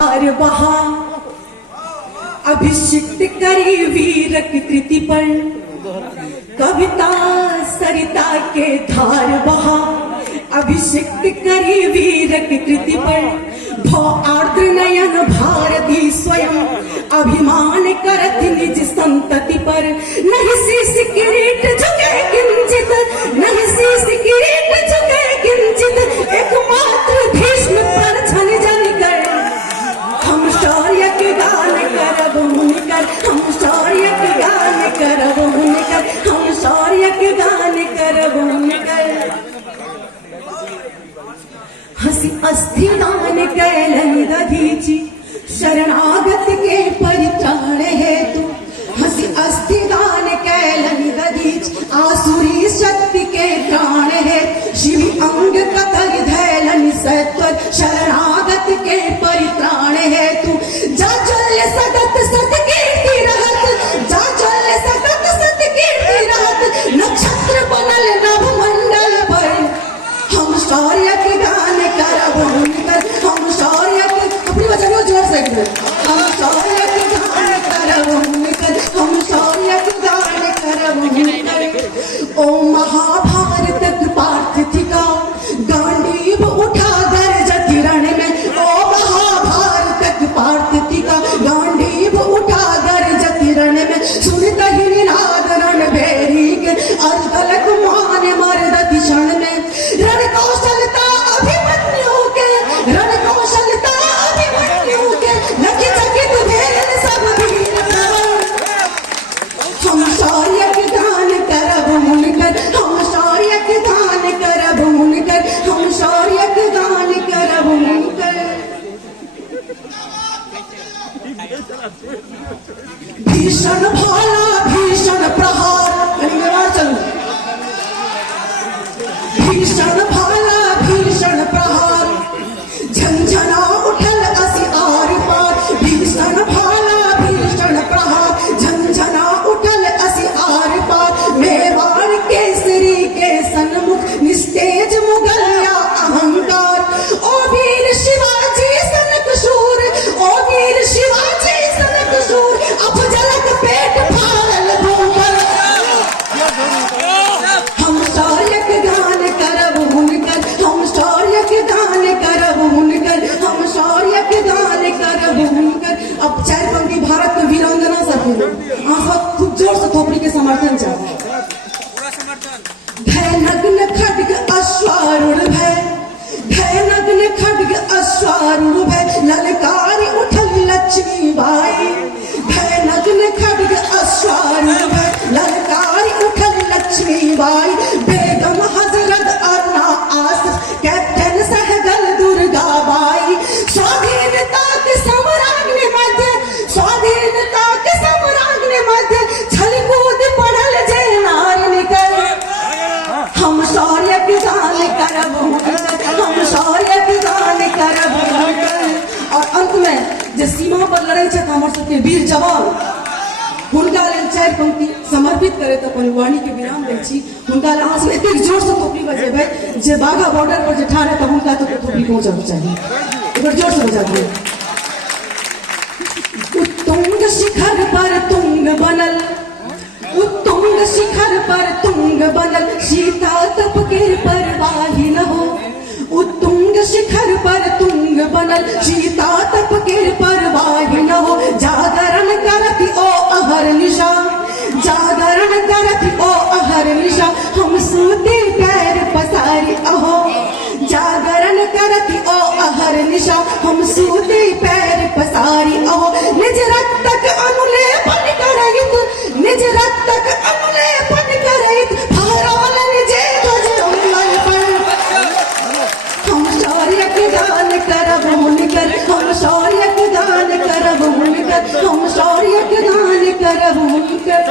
वहा अभिषिक्त करी वीर की कृति पर, कविता सरिता के धार बहा अभिषिक्त करी वीर की कृति पर, भो आर्द्र नयन भारती स्वयं अभिमान करत निज संतति पर, नहीं शीश किरीट झुके किंचित, नहीं शीश किरीट झुके किंचित, एकमात्र भीष्म पर छन जन कर, हम शौर्य के गान करब हुनकर, हम शौर्य के गान करब हुनकर, हम शौर्य के गान करब हुनकर। हंसी अस्थि दान कैलन दधीचि, शरणागत के परित्राण हेतु, हंसी अस्थि दान कैलन दधीचि, आसुरी शक्ति के त्राण है, शिव अंग कतर धैलन सत्वर, शरणागत के परित्राण हेतु, जा चल सतत सत कीर्ति रहत, जा चल सतत सत कीर्ति रहत, नक्षत्र बनल नभ मंडल पर, हम शौर्य के गान करब हुनकर, हम शौर्य के, अपनी वचन जोर से हम शौर्य के गान करब हुनकर, हम शौर्य के गान करब हुनकर। ओ महाभारत पार्थिका गांडीव उठा गरजत रण में, ओ महाभारत पार्थिका गांडीव उठा गरजत रण में, सुनत ही निनाद रण भेरी के अजगलक मान मरदति क्षण में, रण कौशलता अभिमन्यु के, रण कौशलता अभिमन्यु के, लखि चकित भेल सब वीर प्रवर, हम शौर्य के गान करब हुनकर, हम शौर्य के गान करब हुनकर, हम शौर्य के गान करब हुनकर। भीषण भाला भीषण प्रहार, भीषण भाला भीषण प्रहार, झंझना उठल असी आर पार, भीषण भाला भीषण प्रहार, झंझना उठल असी आर पार, मेवाड़ केसरी के सन्मुख निस्तेज मुगलिया अहंकार, ओ वीर शिवाजी सनक शूर, ओ वीर शिवाजी सनक शूर, अफजलक पेट फाड़ल भूकर, हम शौर्य के गान करब हुनकर, हम शौर्य के गान करब हुनकर, हम शौर्य के गान करब हुनकर। अब चार पंक्ति भारत के वीरांगना सब आप सब खूब जोर से थोपड़ी के समर्थन चाहिए। भय नग्न खड्ग अश्वारूढ़ भय, भय नग्न खड्ग अश्वारूढ़ भय, ललकारी उठल लक्ष्मी बाई, भय नग्न खड्ग अश्वारूढ़ भय, ललकारी उठल लक्ष्मी बाई, बेगम हजरत अरुणा आसिफ कैप्टन सहगल दुर्गा बाई, स्वाधीनता के सम्राज्ञी मध्य, स्वाधीनता के सम्राज्ञी मध्य, छल कूद पड़ल जय नार निकल, हम शौर्य के गान करब हुनकर, हम शौर्य के गान करब हुनकर। और अंत में जे सीमा पर लड़े छथि हमर सबके वीर जवान, हुनका लेल चारि पंक्ति समर्पित करैत अपन वाणी के विराम दै छी। हुनका लेल अहाँ सब एतेक जोर से थोपड़ी बजेबै जे बाघा बॉर्डर पर जे ठाढ़ है तऽ हुनका तक थोपड़ी पहुँचब चाहिए, एक बार जोर से बजा दिए। उत्तुंग शिखर पर तुंग बनल, उत्तुंग शिखर पर तुंग बनल, सीता तप के परवाही न हो, उत्तुंग शिखर पर तुंग बनल, सीता तप के परवाही न हो, जागरण करती ओ अहर निशा, जागरण करती ओ अहर निशा, हम सूते पैर पसारी अहो, जागरण करती ओ अहर निशा, हम सूते पैर पसारी अहो, निज रक्तक अनुलेपन करहित, निज रक्तक अनुलेपन करहित, फहराल निजे ध्वज अंबर पर, हम शौर्य के गान करब हुनकर, हम शौर्य के गान करब हुनकर, हम शौर्य के गान करब हुनकर।